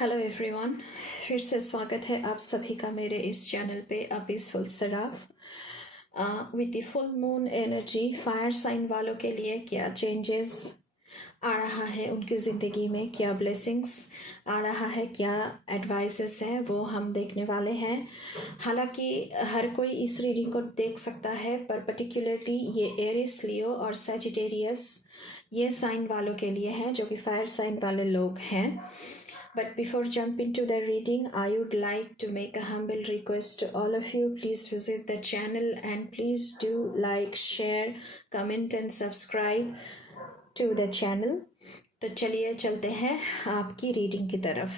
Hello everyone, फिर से स्वागत है आप सभी का मेरे इस चैनल पे अ पीसफुल सराफ। With the full moon energy fire sign वालों के लिए क्या चेंजेस आ रहा है, उनकी ज़िंदगी में क्या ब्लेसिंग्स आ रहा है, क्या एडवाइसेस है, वो हम देखने वाले हैं। हालांकि हर कोई इस रीडिंग को देख सकता है, पर पर्टिकुलरली ये एरिस, लियो और सजिटेरियस ये साइन वालों के लिए है, जो कि फायर साइन वाले लोग हैं। But before jump into the reading, I would like to make a humble request to all of you. Please visit the channel and please do like, share, comment and subscribe to the channel. तो चलिए चलते हैं आपकी reading की तरफ।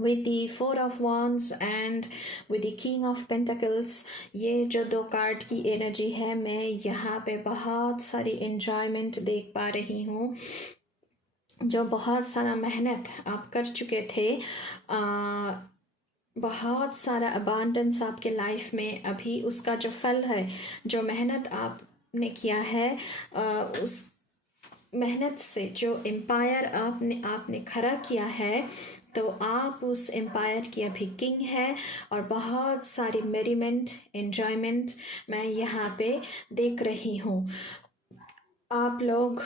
with the Four of Wands and with the King of Pentacles, ये जो दो कार्ड की एनर्जी है, मैं यहाँ पे बहुत सारी एंजॉयमेंट देख पा रही हूँ। जो बहुत सारा मेहनत आप कर चुके थे, बहुत सारा अबांडेंस आपके लाइफ में, अभी उसका जो फल है, जो मेहनत आपने किया है, उस मेहनत से जो एम्पायर आपने खड़ा किया है, तो आप उस एम्पायर की अभी किंग है और बहुत सारी मेरीमेंट, एन्जॉयमेंट मैं यहाँ पे देख रही हूँ। आप लोग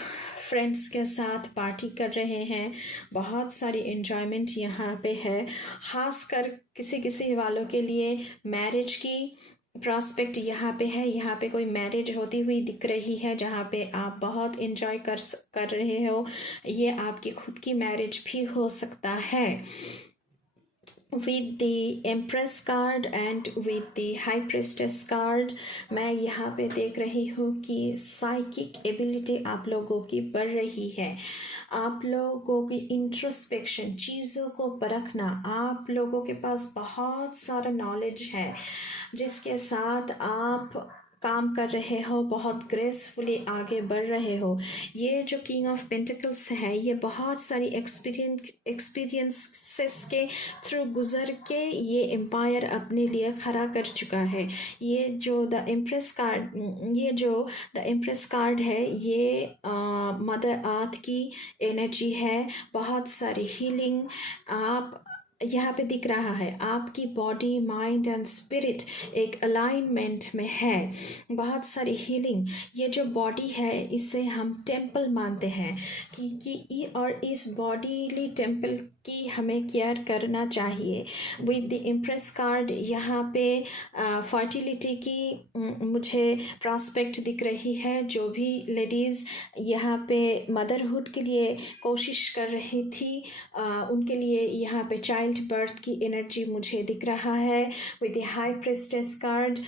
फ्रेंड्स के साथ पार्टी कर रहे हैं, बहुत सारी एन्जॉयमेंट यहाँ पे है। ख़ासकर किसी किसी वालों के लिए मैरिज की प्रॉस्पेक्ट यहाँ पे है, यहाँ पे कोई मैरिज होती हुई दिख रही है, जहाँ पे आप बहुत एंजॉय कर रहे हो। ये आपकी खुद की मैरिज भी हो सकता है। with the Empress card and with the High Priestess card, मैं यहाँ पे देख रही हूँ कि साइकिक एबिलिटी आप लोगों की बढ़ रही है। आप लोगों की इंट्रोस्पेक्शन, चीज़ों को परखना, आप लोगों के पास बहुत सारा नॉलेज है जिसके साथ आप काम कर रहे हो, बहुत ग्रेसफुली आगे बढ़ रहे हो। ये जो किंग ऑफ पेंटिकल्स है, ये बहुत सारी एक्सपीरियंसेस के थ्रू गुजर के ये एम्पायर अपने लिए खड़ा कर चुका है। ये जो द एम्प्रेस कार्ड है, ये मदर अर्थ की एनर्जी है। बहुत सारी हीलिंग आप यहाँ पे दिख रहा है। आपकी बॉडी, माइंड एंड स्पिरिट एक अलाइनमेंट में है। बहुत सारी हीलिंग। ये जो बॉडी है, इसे हम टेम्पल मानते हैं कि और इस बॉडीली टेम्पल की हमें केयर करना चाहिए। विद द इम्प्रेस कार्ड यहाँ पे फर्टिलिटी की मुझे प्रॉस्पेक्ट दिख रही है। जो भी लेडीज़ यहाँ पे मदरहुड के लिए कोशिश कर रही थी, उनके लिए यहाँ पे चाइल्ड बर्थ की एनर्जी मुझे दिख रहा है। With the high priestess card,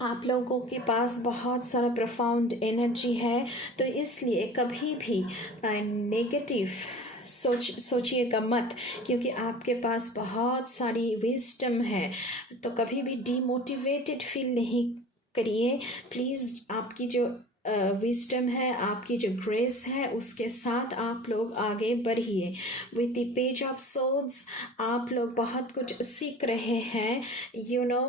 आप लोगों के पास बहुत सारा प्रोफाउंड एनर्जी है, तो इसलिए कभी भी नेगेटिव सोचिएगा मत, क्योंकि आपके पास बहुत सारी विजडम है। तो कभी भी डीमोटिवेटेड फील नहीं करिए प्लीज़। आपकी जो विजडम है, आपकी जो ग्रेस है, उसके साथ आप लोग आगे बढ़िए। With the page of swords, आप लोग बहुत कुछ सीख रहे हैं।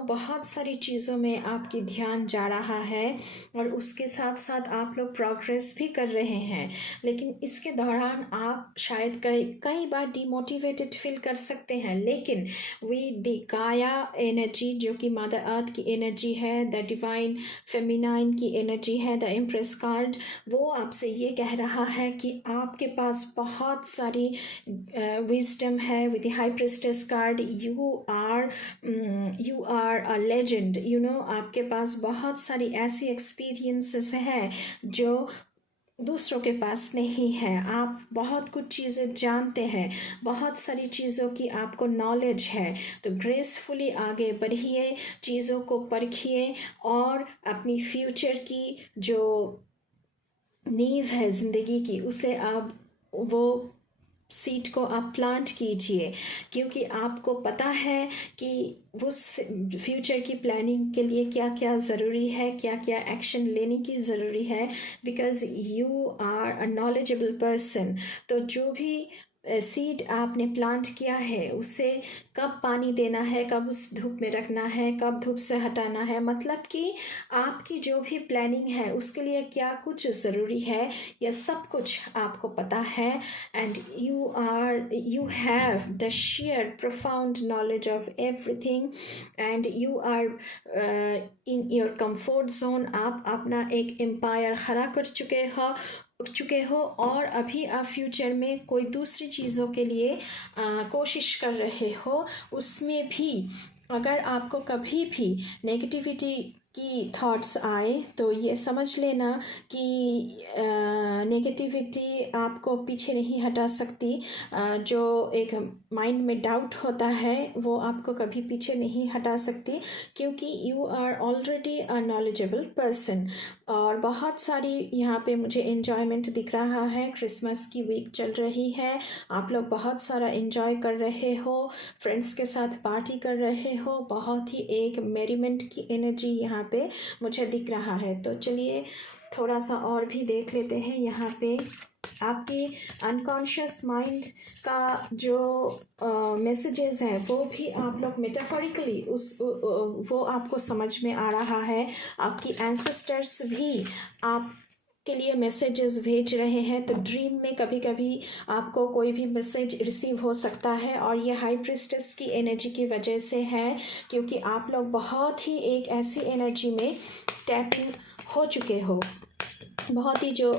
बहुत सारी चीज़ों में आपकी ध्यान जा रहा है और उसके साथ साथ आप लोग प्रोग्रेस भी कर रहे हैं, लेकिन इसके दौरान आप शायद कई बार डिमोटिवेटेड फील कर सकते हैं। लेकिन विद द गाया एनर्जी, जो कि मदर अर्थ की एनर्जी है, द डिवाइन फेमिनाइन की एनर्जी है, द इम्प्रेस कार्ड, वो आपसे ये कह रहा है कि आपके पास बहुत सारी विजडम है। With the high priestess card, you are a legend. आपके पास बहुत सारी ऐसी एक्सपीरियंसेस हैं जो दूसरों के पास नहीं है। आप बहुत कुछ चीज़ें जानते हैं, बहुत सारी चीज़ों की आपको नॉलेज है। तो ग्रेसफुली आगे बढ़िए, चीज़ों को परखिए और अपनी फ्यूचर की जो नींव है ज़िंदगी की, उसे आप वो सीड को आप प्लांट कीजिए, क्योंकि आपको पता है कि उस फ्यूचर की प्लानिंग के लिए क्या क्या ज़रूरी है, क्या क्या एक्शन लेने की ज़रूरी है, because you are a knowledgeable person. तो जो भी सीड आपने प्लांट किया है उसे कब पानी देना है, कब उस धूप में रखना है, कब धूप से हटाना है, मतलब कि आपकी जो भी प्लानिंग है उसके लिए क्या कुछ ज़रूरी है, यह सब कुछ आपको पता है। And you have the share profound knowledge of everything and you are in your comfort zone. आप अपना एक एम्पायर खड़ा कर चुके हो और अभी आप फ्यूचर में कोई दूसरी चीज़ों के लिए कोशिश कर रहे हो। उसमें भी अगर आपको कभी भी नेगेटिविटी की थॉट्स आए तो ये समझ लेना कि नेगेटिविटी आपको पीछे नहीं हटा सकती। जो एक माइंड में डाउट होता है वो आपको कभी पीछे नहीं हटा सकती, क्योंकि you are already a knowledgeable person. और बहुत सारी यहाँ पे मुझे एन्जॉयमेंट दिख रहा है। क्रिसमस की वीक चल रही है, आप लोग बहुत सारा एन्जॉय कर रहे हो, फ्रेंड्स के साथ पार्टी कर रहे हो, बहुत ही एक मेरीमेंट की एनर्जी यहाँ पे मुझे दिख रहा है। तो चलिए थोड़ा सा और भी देख लेते हैं। यहाँ पे आपकी अनकॉन्शियस माइंड का जो मैसेजेस हैं वो भी आप लोग मेटाफोरिकली वो आपको समझ में आ रहा है। आपकी एंसेस्टर्स भी आप के लिए मैसेजेस भेज रहे हैं। तो ड्रीम में कभी कभी आपको कोई भी मैसेज रिसीव हो सकता है और ये हाई प्रिस्टेस की एनर्जी की वजह से है, क्योंकि आप लोग बहुत ही एक ऐसी एनर्जी में टैपिंग हो चुके हो। बहुत ही जो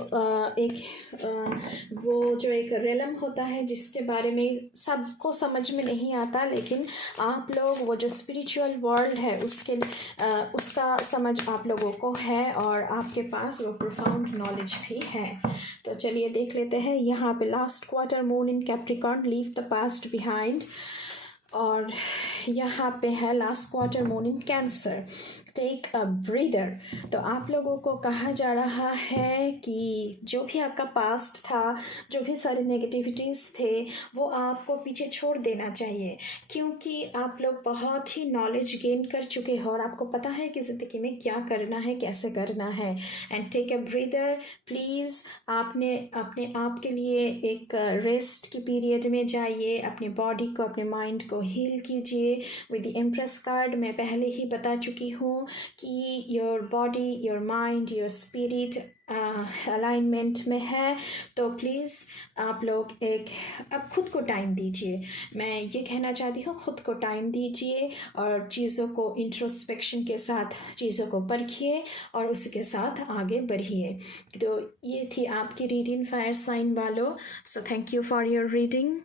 वो जो एक रेलम होता है जिसके बारे में सबको समझ में नहीं आता, लेकिन आप लोग वो जो स्पिरिचुअल वर्ल्ड है उसका समझ आप लोगों को है और आपके पास वो प्रोफाउंड नॉलेज भी है। तो चलिए देख लेते हैं। यहाँ पे last quarter moon in Capricorn, leave the past behind. और यहाँ पे है last quarter moon in Cancer, take a breather. तो आप लोगों को कहा जा रहा है कि जो भी आपका पास्ट था, जो भी सारे नेगेटिविटीज़ थे, वो आपको पीछे छोड़ देना चाहिए, क्योंकि आप लोग बहुत ही नॉलेज गेन कर चुके हो और आपको पता है कि ज़िंदगी में क्या करना है, कैसे करना है। And take a breather, please आपने अपने आप के लिए एक रेस्ट की पीरियड में जाइए, अपने बॉडी को, अपने माइंड को हील कीजिए। विद द एम्प्रेस कार्ड मैं पहले ही बता चुकी हूँ कि your body, your mind, your spirit alignment में है। तो प्लीज़ आप लोग अब खुद को टाइम दीजिए। मैं ये कहना चाहती हूँ, खुद को टाइम दीजिए और चीज़ों को इंट्रोस्पेक्शन के साथ चीज़ों को परखिए और उसके साथ आगे बढ़िए। तो ये थी आपकी रीडिंग फायर साइन वालों। So thank you for your reading.